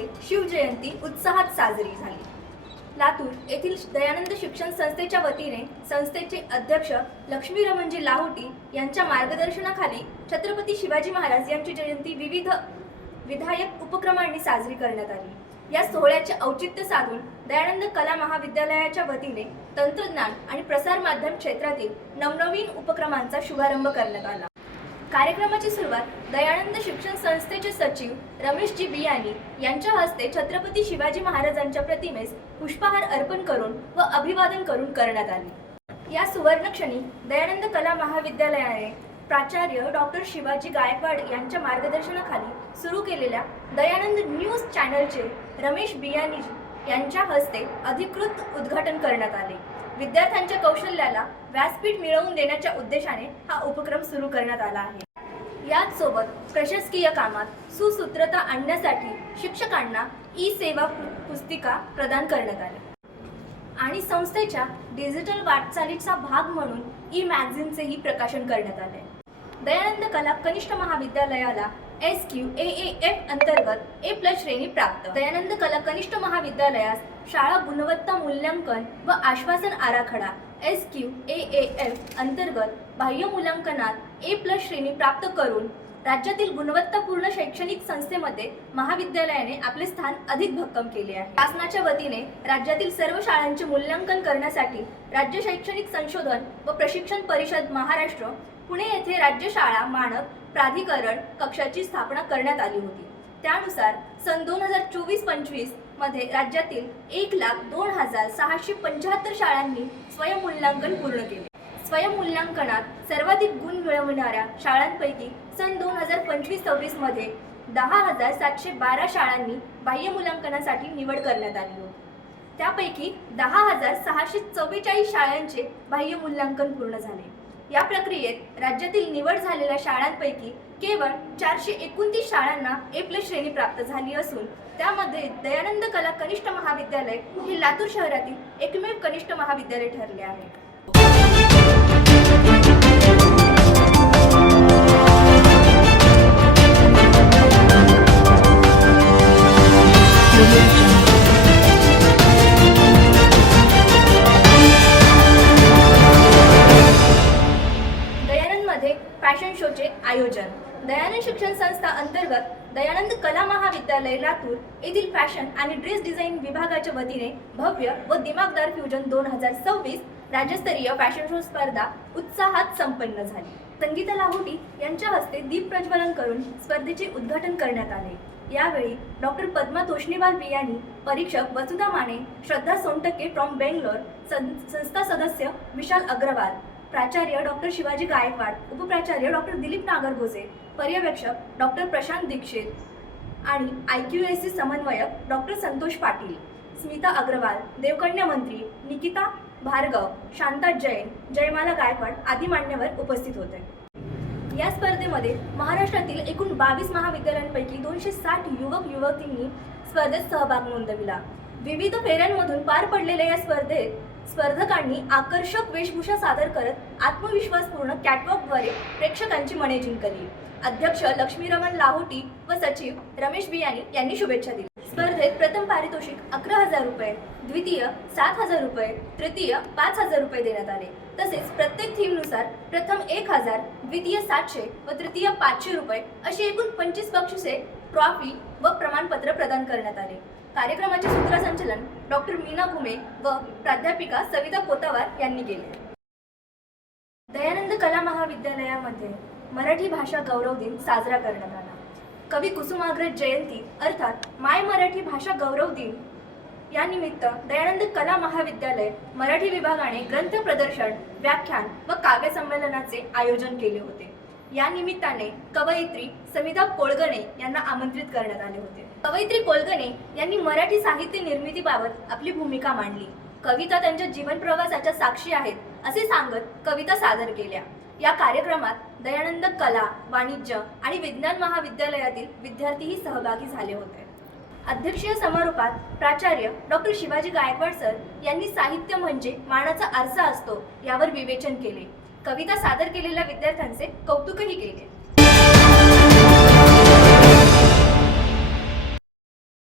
मध्ये शिवजयंती उत्साहात साजरी झाली। लातूर येथील दयानंद शिक्षण संस्थेच्या वतीने संस्थेचे अध्यक्ष लक्ष्मीरमणजी लाहोटी यांच्या मार्गदर्शनाखाली छत्रपती शिवाजी महाराज यांची जयंती विविध विधायक उपक्रमांनी साजरी करण्यात आली। या सोहळ्याचे औचित्य साधून दयानंद कला महाविद्यालयाच्या वतीने तंत्रज्ञान आणि प्रसार माध्यम क्षेत्रातील नवनवीन उपक्रमांचा शुभारंभ करण्यात आला। कार्यक्रमाची सुरुवात दयानंद शिक्षण संस्थेचे सचिव रमेशजी बियानी यांच्या हस्ते छत्रपती शिवाजी महाराजांच्या प्रतिमेस पुष्पहार अर्पण करून व अभिवादन करून करण्यात आले। या सुवर्णक्षणी दयानंद कला महाविद्यालयाने प्राचार्य डॉक्टर शिवाजी गायकवाड यांच्या मार्गदर्शनाखाली सुरू केलेल्या दयानंद न्यूज चॅनलचे रमेश बियानी यांच्या हस्ते अधिकृत उद्घाटन करण्यात आले। विद्यार्थ्यांच्या कौशल्याला व्यासपीठ मिळवून देण्याच्या उद्देशाने हा उपक्रम सुरू करण्यात आला आहे। याच सोबत प्रशासकीय कामात सुसूत्रता आणण्यासाठी शिक्षकांना ई सेवा पुस्तिका प्रदान करण्यात आल्या आणि संस्थेच्या डिजिटल वाटचालीचा भाग म्हणून ई मॅगझिनचेही प्रकाशन करण्यात आले। दयानंद कला कनिष्ठ महाविद्यालयाला SQAAF अंतर्गत A+ श्रेणी प्राप्त। दयानंद कला कनिष्ठ महाविद्यालयास शाळा गुणवत्ता मूल्यांकन व आश्वासन आराखडा SQAAF अंतर्गत बाह्य मूल्यांकनात A+ श्रेणी प्राप्त करून राज्यातील गुणवत्तापूर्ण शैक्षणिक संस्थेमध्ये महाविद्यालयाने आपले स्थान अधिक भक्कम केले आहे। शासनाच्या वतीने राज्यातील सर्व शाळांचे मूल्यांकन करण्यासाठी राज्य शैक्षणिक संशोधन व प्रशिक्षण परिषद महाराष्ट्र पुणे येथे राज्य शाळा मानक प्राधिकरण कक्षाची स्थापना करण्यात आली होती। त्यानुसार सन 2024-25 मध्ये राज्यातील 1,02,675 शाळांनी स्वयंमूल्यांकन पूर्ण केले। स्वयंमूल्यांकनात सर्वाधिक गुण मिळवणाऱ्या शाळांपैकी सन 2025-26 मध्ये 10,712 शाळांनी बाह्य मूल्यांकनासाठी निवड करण्यात आली होती। त्यापैकी 10,644 शाळांचे बाह्य मूल्यांकन पूर्ण झाले। या प्रक्रियेत राज्यातील निवड झालेल्या शाळांपैकी केवळ 429 शाळांना A+ श्रेणी प्राप्त झाली असून त्यामध्ये दयानंद कला कनिष्ठ महाविद्यालय हे लातूर शहरातील एकमेव कनिष्ठ महाविद्यालय ठरले आहे। फॅशन शोचे आयोजन दयानंद शिक्षण संस्था अंतर्गत दयानंद कला महाविद्यालय लातूर येथील फॅशन आणि ड्रेस डिझाईन विभागाच्या वतीने भव्य व दिमागदार फ्युजन 2026 राज्यस्तरीय फॅशन शो स्पर्धा उत्साहात संपन्न झाली। संगीता लाहोटी यांच्या हस्ते दीप प्रज्वलन करून स्पर्धेचे उद्घाटन करण्यात आले। यावेळी डॉक्टर पद्मा तोष्णीवाल बियानी, परीक्षक वसुधा माने, श्रद्धा सोनटके फ्रॉम बेंगलोर, संस्था सदस्य विशाल अग्रवाल, प्राचार्य डॉक्टर शिवाजी गायकवाड, उपप्राचार्य डॉक्टर दिलीप नागरगोजे, पर्यवेक्षक डॉक्टर प्रशांत दीक्षित आणि IQAC समन्वयक डॉक्टर संतोष पाटील, स्मिता अग्रवाल, देवकन्या मंत्री निकिता भार्गव, शांता जैन, जयमाला गायकवाड आदी मान्यवर उपस्थित होते। या स्पर्धेमध्ये महाराष्ट्रातील एकूण 22 महाविद्यालयांपैकी 260 युवक युवतींनी स्पर्धेत सहभाग नोंदविला। विविध फेऱ्यांमधून पार पडलेल्या या स्पर्धेत स्पर्धकांनी आकर्षक वेशभूषा सादर करत आत्मविश्वासपूर्ण कॅटवॉकद्वारे प्रेक्षकांची मने जिंकली। अध्यक्ष लक्ष्मीरमण लाहोटी व सचिव रमेश बियानी यांनी शुभेच्छा दिल्या। स्पर्धेत प्रथम पारितोषिक 11,000 रुपये, द्वितीय 7,000 रुपये, तृतीय 5,000 रुपये देण्यात आले। तसेच प्रत्येक थीमनुसार प्रथम 1,000, द्वितीय 700 व तृतीय 500 रुपये अशी एकूण 25 बक्षिसे, ट्रॉफी व प्रमाणपत्र प्रदान करण्यात आले। कार्यक्रमाचे सूत्रसंचालन डॉक्टर मीना घुमे व प्राध्यापिका सविता कोतावार यांनी केले। दयानंद कला महाविद्यालयामध्ये मराठी भाषा गौरव दिन साजरा करण्यात आला। कवी कुसुमाग्रज जयंती अर्थात माय मराठी भाषा गौरव दिन या निमित्त दयानंद कला महाविद्यालय मराठी विभागाने ग्रंथ प्रदर्शन, व्याख्यान व काव्य संमेलनाचे आयोजन केले होते। या निमित्ताने कवयित्री सविता कोळगणे यांना आमंत्रित करण्यात आले होते। कवयित्री कोळगणे यांनी मराठी साहित्य निर्मितीबाबत आपली भूमिका मांडली। कविता त्यांच्या जीवन प्रवासाच्या साक्षी आहेत असे सांगत कविता सादर केल्या। या कार्यक्रमात दयानंद कला, वाणिज्य आणि विज्ञान महाविद्यालयातील विद्यार्थीही सहभागी झाले होते। अध्यक्षीय समारोपात प्राचार्य डॉक्टर शिवाजी गायकवाड सर यांनी साहित्य म्हणजे मानाचा आरसा असतो यावर विवेचन केले। कविता सादर केलेल्या विद्यार्थ्यांचे कौतुकही केले।